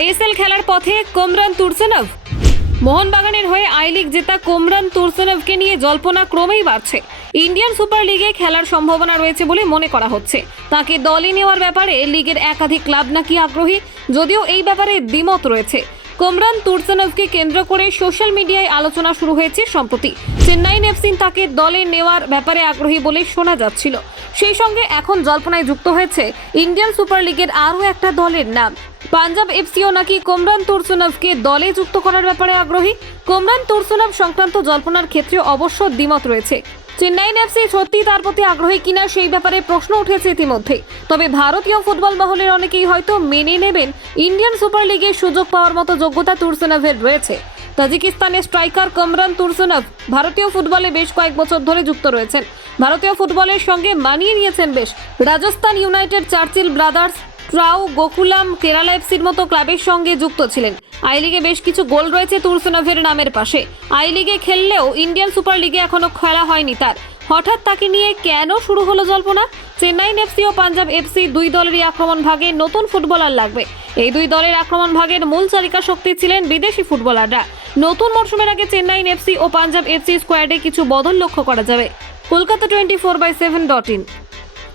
ISL খেলার পথে কোমরান তুরসেনভ। মোহনবাগানের হয়ে আই লিগ জেতা কোমরান তুরসেনভকে নিয়ে জল্পনা ক্রমেই বাড়ছে। ইন্ডিয়ান সুপার লিগে খেলার সম্ভাবনা রয়েছে বলে মনে করা হচ্ছে। তাকে দলে নেওয়ার ব্যাপারে লিগের একাধিক ক্লাব নাকি আগ্রহী, যদিও এই ব্যাপারে দ্বিমত রয়েছে। কোমরান তুরসেনভকে কেন্দ্র করে সোশ্যাল মিডিয়ায় আলোচনা শুরু হয়েছে সম্প্রতি। চেন্নাইন এফসিন তাকে দলে নেওয়ার ব্যাপারে আগ্রহী বলে শোনা যাচ্ছিল। সেই সঙ্গে এখন জল্পনায় যুক্ত হয়েছে ইন্ডিয়ান সুপার লিগের আরও একটা দলের নাম। পাঞ্জাব এফসিও নাকি কোমরান তুরসুনভকে দলে যুক্ত করার ব্যাপারে আগ্রহী? কোমরান তুরসুনভ সংক্রান্ত জল্পনার ক্ষেত্রে অবশ্য দ্বিমত রয়েছে। চেন্নাইন এফসি সত্যি তার প্রতি আগ্রহী কিনা সেই ব্যাপারে প্রশ্ন উঠেছে ইতিমধ্যে। তবে ভারতীয় ফুটবল মহলের অনেকেই হয়তো মেনে নেবেন ইন্ডিয়ান সুপার লিগে সুযোগ পাওয়ার মতো যোগ্যতা তুরসুনভের রয়েছে। তাজিকিস্তানের স্ট্রাইকার কমরান তুরসুনভ ভারতীয় ফুটবলে বেশ কয়েক বছর ধরে যুক্ত রয়েছেন। ভারতীয় ফুটবলের সঙ্গে মানিয়ে নিয়েছেন বেশ Rajasthan United Churchill Brothers TRAU Gokulam Kerala এফসির মতো ক্লাবের সঙ্গে যুক্ত ছিলেন। আই লিগে বেশ কিছু গোল রয়েছে তুরসুনভের নামের পাশে। আই লিগে খেললেও ইন্ডিয়ান সুপার লিগে এখনও খেলা হয়নি তার। হঠাৎ তাকে নিয়ে কেন শুরু হলো জল্পনা? চেন্নাইন এফসি ও পাঞ্জাব এফসি দুই দলেরই আক্রমণ ভাগে নতুন ফুটবলার লাগবে। এই দুই দলের আক্রমণ ভাগের মূল চালিকা শক্তি ছিলেন বিদেশি ফুটবলাররা। নতুন মরশুমের আগে চেন্নাইন এফসি ও পাঞ্জাব এফসি স্কোয়াডে কিছু বদল লক্ষ্য করা যাবে। Kolkata twenty four by seven dot in.